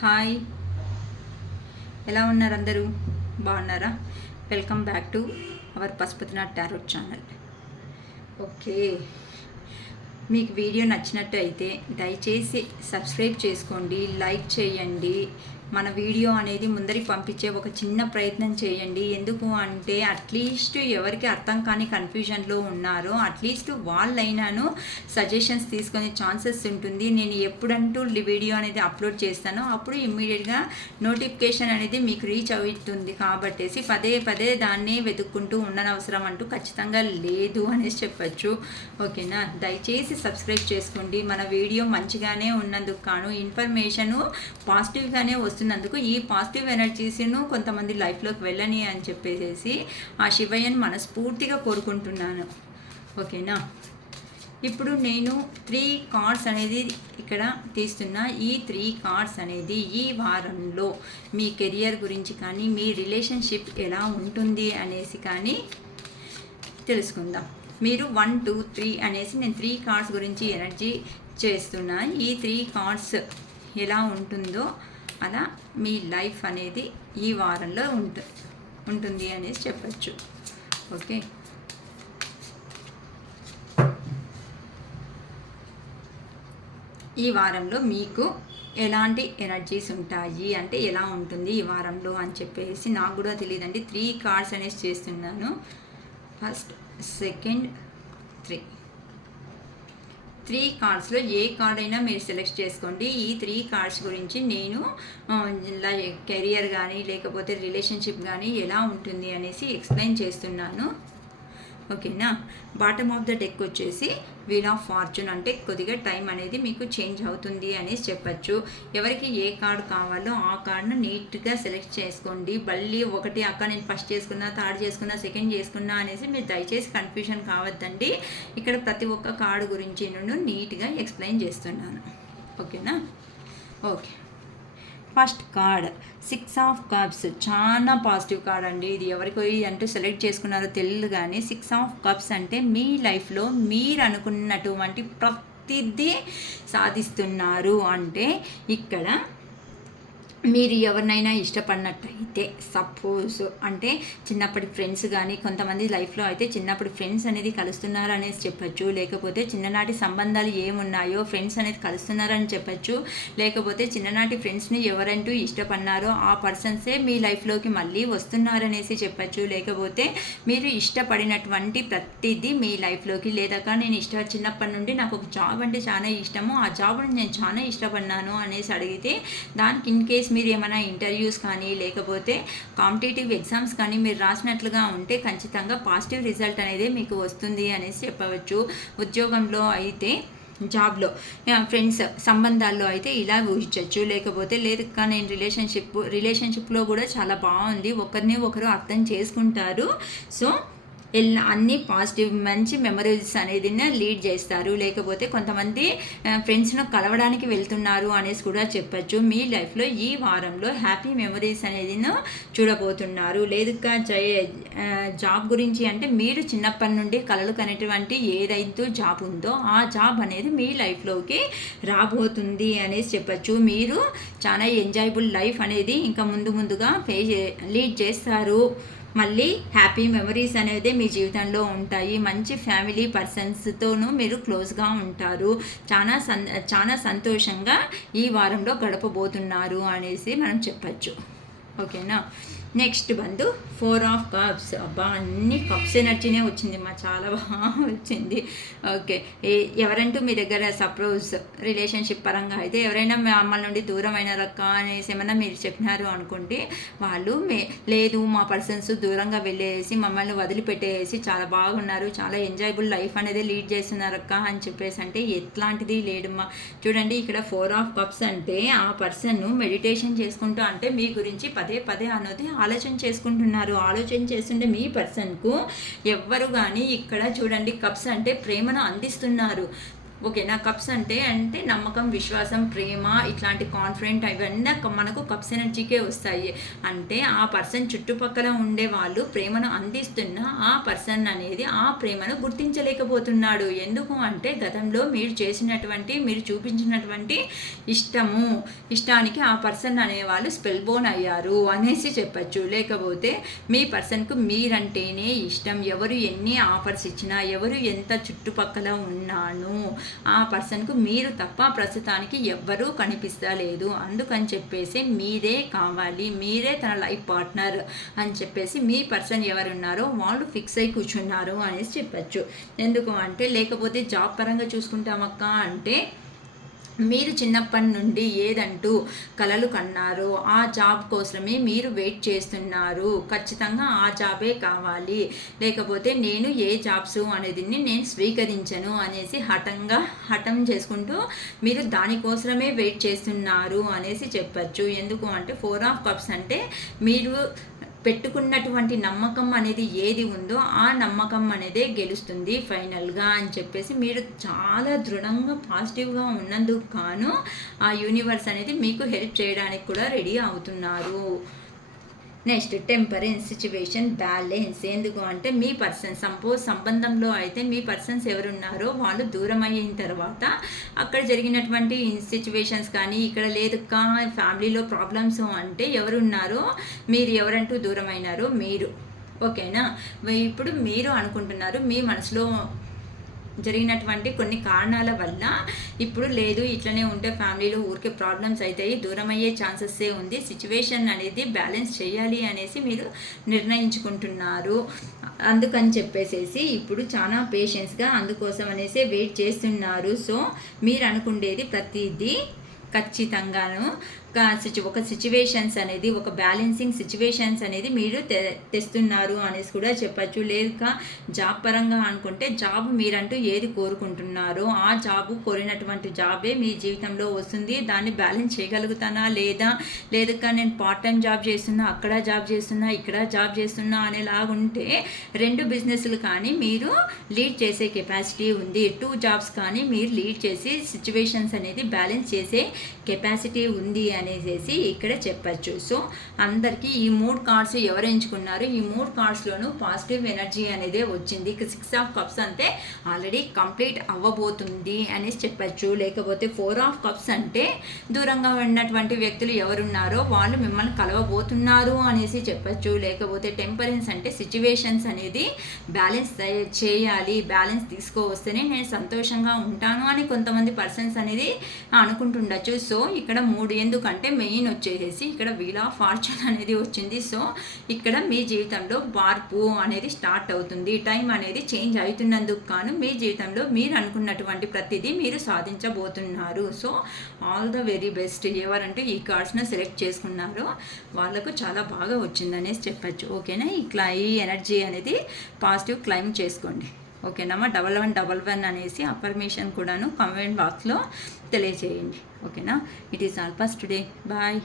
Hi, ఎలా ఉన్నారు అందరూ? బాగున్నారా? Welcome back to our Pashupatinath tarot channel. Okay, మీకు వీడియో నచ్చినట్టు అయితే దయచేసి సబ్స్క్రైబ్ చేసుకోండి, లైక్ చేయండి. మన వీడియో అనేది ముందరికి పంపించే ఒక చిన్న ప్రయత్నం చేయండి. ఎందుకు అంటే అట్లీస్ట్ ఎవరికి అర్థం కాని కన్ఫ్యూజన్లో ఉన్నారో అట్లీస్ట్ వాళ్ళైనాను సజెషన్స్ తీసుకునే ఛాన్సెస్ ఉంటుంది. నేను ఎప్పుడంటూ వీడియో అనేది అప్లోడ్ చేస్తానో అప్పుడు ఇమ్మీడియట్గా నోటిఫికేషన్ అనేది మీకు రీచ్ అవుతుంది. కాబట్టేసి పదే పదే దాన్ని వెతుక్కుంటూ ఉండనవసరం అంటూ ఖచ్చితంగా లేదు అనేసి చెప్పచ్చు. ఓకేనా? దయచేసి సబ్స్క్రైబ్ చేసుకోండి. మన వీడియో మంచిగానే ఉన్నందుకు కాను ఇన్ఫర్మేషను పాజిటివ్గానే వస్తున్నందుకు ఈ పాజిటివ్ ఎనర్జీస్ను కొంతమంది లైఫ్లోకి వెళ్ళని అని చెప్పేసి ఆ శివయ్యను మనస్ఫూర్తిగా కోరుకుంటున్నాను. ఓకేనా? ఇప్పుడు నేను 3 కార్డ్స్ అనేది ఇక్కడ తీస్తున్నా. ఈ 3 కార్డ్స్ అనేది ఈ వారంలో మీ కెరియర్ గురించి కానీ మీ రిలేషన్షిప్ ఎలా ఉంటుంది అనేసి కానీ తెలుసుకుందాం. మీరు 1, 2, 3 అనేసి నేను 3 కార్డ్స్ గురించి ఎనర్జీ చేస్తున్నా. ఈ 3 కార్డ్స్ ఎలా ఉంటుందో అలా మీ లైఫ్ అనేది ఈ వారంలో ఉంటుంది అనేసి చెప్పచ్చు. ఓకే, ఈ వారంలో మీకు ఎలాంటి ఎనర్జీస్ ఉంటాయి అంటే ఎలా ఉంటుంది ఈ వారంలో అని చెప్పేసి నాకు కూడా తెలియదండి. 3 కార్డ్స్ అనేసి చేస్తున్నాను. ఫస్ట్, సెకండ్, 3 కార్డ్స్లో ఏ కార్డ్ అయినా మీరు సెలెక్ట్ చేసుకోండి. ఈ 3 కార్డ్స్ గురించి నేను కెరియర్ కానీ లేకపోతే రిలేషన్షిప్ కానీ ఎలా ఉంటుంది అనేసి ఎక్స్ప్లెయిన్ చేస్తున్నాను. ఓకేనా? బాటమ్ ఆఫ్ ద డెక్ వచ్చేసి వీల్ ఆఫ్ ఫార్చ్యూన్, అంటే కొద్దిగా టైం అనేది మీకు చేంజ్ అవుతుంది అనేసి చెప్పచ్చు. ఎవరికి ఏ కార్డు కావాలో ఆ కార్డును నీట్గా సెలెక్ట్ చేసుకోండి. మళ్ళీ ఒకటి అక్క నేను ఫస్ట్ చేసుకున్నా, థర్డ్ చేసుకున్నా, సెకండ్ చేసుకున్నా అనేసి మీరు దయచేసి కన్ఫ్యూజన్ కావద్దండి. ఇక్కడ ప్రతి ఒక్క కార్డు గురించి నేను నీట్గా ఎక్స్ప్లెయిన్ చేస్తున్నాను. ఓకేనా? Okay, first card 6 of cups. చాలా పాజిటివ్ కార్డ్ అండి. ఇది ఎవరికి అంటూ సెలెక్ట్ చేసుకున్నారో తెలియదు కానీ 6 ఆఫ్ కప్స్ అంటే మీ లైఫ్లో మీరు అనుకున్నటువంటి ప్రతిదీ సాధిస్తున్నారు. అంటే ఇక్కడ మీరు ఎవరినైనా ఇష్టపడినట్టయితే సపోజ్ అంటే చిన్నప్పటి ఫ్రెండ్స్ కానీ కొంతమంది లైఫ్లో అయితే చిన్నప్పటి ఫ్రెండ్స్ అనేది కలుస్తున్నారు అనేసి చెప్పచ్చు. లేకపోతే చిన్ననాటి సంబంధాలు ఏమున్నాయో ఫ్రెండ్స్ అనేది కలుస్తున్నారని చెప్పచ్చు. లేకపోతే చిన్ననాటి ఫ్రెండ్స్ని ఎవరంటూ ఇష్టపడినారో ఆ పర్సన్సే మీ లైఫ్లోకి మళ్ళీ వస్తున్నారనేసి చెప్పచ్చు. లేకపోతే మీరు ఇష్టపడినటువంటి ప్రతిదీ మీ లైఫ్లోకి లేదాక నేను చిన్నప్పటి నుండి నాకు ఒక జాబ్ అంటే చాలా ఇష్టము, ఆ జాబ్ని నేను చాలా ఇష్టపడినాను అనేసి అడిగితే దానికి ఇన్ కేస్ మీరు ఏమైనా ఇంటర్వ్యూస్ కానీ లేకపోతే కాంపిటేటివ్ ఎగ్జామ్స్ కానీ మీరు రాసినట్లుగా ఉంటే ఖచ్చితంగా పాజిటివ్ రిజల్ట్ అనేది మీకు వస్తుంది అనేసి చెప్పవచ్చు. ఉద్యోగంలో అయితే, జాబ్లో, ఫ్రెండ్స్ సంబంధాల్లో అయితే ఇలా ఊహించవచ్చు. లేకపోతే లేదు కానీ నేను రిలేషన్షిప్లో కూడా చాలా బాగుంది, ఒకరిని ఒకరు అర్థం చేసుకుంటారు. సో అన్నీ పాజిటివ్ మంచి మెమరీస్ అనేది లీడ్ చేస్తారు. లేకపోతే కొంతమంది ఫ్రెండ్స్ను కలవడానికి వెళ్తున్నారు అనేసి కూడా చెప్పచ్చు. మీ లైఫ్లో ఈ వారంలో హ్యాపీ మెమరీస్ అనేది చూడబోతున్నారు. లేదు జాబ్ గురించి అంటే మీరు చిన్నప్పటి నుండి కలలు కనేటువంటి ఏదైతే జాబ్ ఉందో ఆ జాబ్ అనేది మీ లైఫ్లోకి రాబోతుంది అనేసి చెప్పచ్చు. మీరు చాలా ఎంజాయబుల్ లైఫ్ అనేది ఇంకా ముందుగా లీడ్ చేస్తారు. మళ్ళీ హ్యాపీ మెమరీస్ అనేది మీ జీవితంలో ఉంటాయి. మంచి ఫ్యామిలీ పర్సన్స్తోనూ మీరు క్లోజ్గా ఉంటారు. చాలా సంతోషంగా ఈ వారంలో గడపబోతున్నారు అనేసి మనం చెప్పచ్చు. ఓకేనా? Next 4 of cups. అబ్బా, అన్ని కప్స్ ఎనర్జీనే వచ్చింది మా, చాలా బాగా వచ్చింది. ఓకే, ఎవరంటూ మీ దగ్గర సపోజ్ రిలేషన్షిప్ పరంగా అయితే ఎవరైనా మమ్మల్ని నుండి దూరం అయినారక్క అనేసి ఏమన్నా మీరు చెప్పినారు అనుకుంటే వాళ్ళు లేదు మా పర్సన్స్ దూరంగా వెళ్ళేసి మమ్మల్ని వదిలిపెట్టేసి చాలా బాగున్నారు, చాలా ఎంజాయబుల్ లైఫ్ అనేది లీడ్ చేస్తున్నారక్క అని చెప్పేసి అంటే ఎట్లాంటిది లేదమ్మా. చూడండి, ఇక్కడ 4 ఆఫ్ కప్స్ అంటే ఆ పర్సన్ను మెడిటేషన్ చేసుకుంటూ అంటే మీ గురించి పదే అనేది ఆలోచన చేసుకుంటున్నారు. ఆలోచన చేస్తుంటే మీ పర్సన్కు ఎవ్వరు కానీ ఇక్కడ చూడండి కప్స్ అంటే ప్రేమను అందిస్తున్నారు. ఓకేనా. కప్స్ అంటే నమ్మకం, విశ్వాసం, ప్రేమ, ఇట్లాంటి కాన్ఫిడెంట్ ఇవన్నీ మనకు కప్స్ ఎనర్జీకే వస్తాయి. అంటే ఆ పర్సన్ చుట్టుపక్కల ఉండే వాళ్ళు ప్రేమను అందిస్తున్న ఆ పర్సన్ అనేది ఆ ప్రేమను గుర్తించలేకపోతున్నాడు. ఎందుకు అంటే గతంలో మీరు చూపించినటువంటి ఇష్టానికి ఆ పర్సన్ అనేవాళ్ళు స్పెల్ బోన్ అయ్యారు అనేసి చెప్పచ్చు. లేకపోతే మీ పర్సన్కు మీరంటేనే ఇష్టం. ఎవరు ఎన్ని ఆఫర్స్ ఇచ్చినా, ఎవరు ఎంత చుట్టుపక్కల ఉన్నాను, ఆ పర్సన్కు మీరు తప్ప ప్రస్తుతానికి ఎవ్వరూ కనిపిస్తలేదు. అందుకని చెప్పేసి మీరే కావాలి, మీరే తన లైఫ్ పార్ట్నర్ అని చెప్పేసి మీ పర్సన్ ఎవరున్నారో వాళ్ళు ఫిక్స్ అయి కూర్చున్నారు అనేసి చెప్పచ్చు. ఎందుకు అంటే లేకపోతే జాబ్ పరంగా చూసుకుంటామక్క అంటే మీరు చిన్నప్పటి నుండి ఏదంటూ కలలు కన్నారో ఆ జాబ్ కోసమే మీరు వెయిట్ చేస్తున్నారు. ఖచ్చితంగా ఆ జాబే కావాలి, లేకపోతే నేను ఏ జాబ్స్ అనేది నేను స్వీకరించను అనేసి హఠం చేసుకుంటూ మీరు దానికోసమే వెయిట్ చేస్తున్నారు అనేసి చెప్పచ్చు. ఎందుకు అంటే 4 ఆఫ్ కప్స్ అంటే మీరు పెట్టుకున్నటువంటి నమ్మకం అనేది ఏది ఉందో ఆ నమ్మకం అనేదే గెలుస్తుంది ఫైనల్గా అని చెప్పేసి మీరు చాలా దృఢంగా పాజిటివ్గా ఉన్నందుకు గాను ఆ యూనివర్స్ అనేది మీకు హెల్ప్ చేయడానికి కూడా రెడీ అవుతున్నారు. Next temperance, situation, balance. ఎందుకు అంటే మీ పర్సన్ సంబంధంలో అయితే మీ పర్సన్స్ ఎవరున్నారో వాళ్ళు దూరం అయిన తర్వాత అక్కడ జరిగినటువంటి సిచ్యువేషన్స్ కానీ ఇక్కడ లేదు ఫ్యామిలీలో ప్రాబ్లమ్స్ అంటే ఎవరున్నారో మీరు ఎవరంటూ దూరం అయినారో మీరు. ఓకేనా. ఇప్పుడు మీరు అనుకుంటున్నారు మీ మనసులో జరిగినటువంటి కొన్ని కారణాల వల్ల ఇప్పుడు లేదు, ఇట్లనే ఉంటే ఫ్యామిలీలో ఊరికే ప్రాబ్లమ్స్ అవుతాయి, దూరం అయ్యే ఛాన్సెస్సే ఉంది, సిచ్యువేషన్ అనేది బ్యాలెన్స్ చేయాలి అనేసి మీరు నిర్ణయించుకుంటున్నారు. అందుకని చెప్పేసేసి ఇప్పుడు చాలా పేషెన్స్గా అందుకోసం అనేసి వెయిట్ చేస్తున్నారు. సో మీరు అనుకునేది ప్రతిదీ ఖచ్చితంగాను ఒక సిచ్యువేషన్స్ అనేది ఒక బ్యాలెన్సింగ్ సిచ్యువేషన్స్ అనేది మీరు తెస్తున్నారు అనేసి కూడా చెప్పచ్చు. లేక జాబ్ పరంగా అనుకుంటే జాబ్ మీరంటూ ఏది కోరుకుంటున్నారో ఆ జాబు కోరినటువంటి జాబే మీ జీవితంలో వస్తుంది. దాన్ని బ్యాలెన్స్ చేయగలుగుతానా లేదా, నేను పార్ట్ టైం జాబ్ చేస్తున్నా, అక్కడ జాబ్ చేస్తున్నా, ఇక్కడ జాబ్ చేస్తున్నా అనేలాగుంటే 2 బిజినెస్లు కానీ మీరు లీడ్ చేసే కెపాసిటీ ఉంది. 2 జాబ్స్ కానీ మీరు లీడ్ చేసి సిచ్యువేషన్స్ అనేది బ్యాలెన్స్ చేసే కెపాసిటీ ఉంది అనేసి ఇక్కడ చెప్పచ్చు. సో అందరికీ ఈ 3 కార్డ్స్ ఎవరు ఎంచుకున్నారు, ఈ 3 కార్డ్స్లోనూ పాజిటివ్ ఎనర్జీ అనేది వచ్చింది. 6 ఆఫ్ కప్స్ అంటే ఆల్రెడీ కంప్లీట్ అవ్వబోతుంది అనేసి చెప్పచ్చు. లేకపోతే 4 ఆఫ్ కప్స్ అంటే దూరంగా ఉన్నటువంటి వ్యక్తులు ఎవరున్నారో వాళ్ళు మిమ్మల్ని కలవబోతున్నారు అనేసి చెప్పచ్చు. లేకపోతే టెంపరెన్స్ అంటే సిచ్యువేషన్స్ అనేది బ్యాలెన్స్ చేయాలి, బ్యాలెన్స్ తీసుకువస్తేనే నేను సంతోషంగా ఉంటాను అని కొంతమంది పర్సన్స్ అనేది అనుకుంటుండొచ్చు. సో ఇక్కడ 3 ఎందుకంటే మెయిన్ వచ్చేసి ఇక్కడ వీల్ ఆఫ్ ఫార్చ్యూన్ అనేది వచ్చింది. సో ఇక్కడ మీ జీవితంలో మార్పు అనేది స్టార్ట్ అవుతుంది. టైం అనేది చేంజ్ అవుతున్నందుకు కాను మీ జీవితంలో మీరు అనుకున్నటువంటి ప్రతిదీ మీరు సాధించబోతున్నారు. So all the very best. ఎవరంటే ఈ కార్డ్స్ను సెలెక్ట్ చేసుకున్నారో వాళ్ళకు చాలా బాగా వచ్చిందనేసి చెప్పచ్చు. ఓకేనా. ఈ ఎనర్జీ అనేది పాజిటివ్ క్లైమ్ చేసుకోండి. ఓకేనమ్మా. 1111 అనేసి అఫర్మేషన్ కూడాను కామెంట్ బాక్స్లో తెలియజేయండి. ఓకేనా. It is all first today. Bye.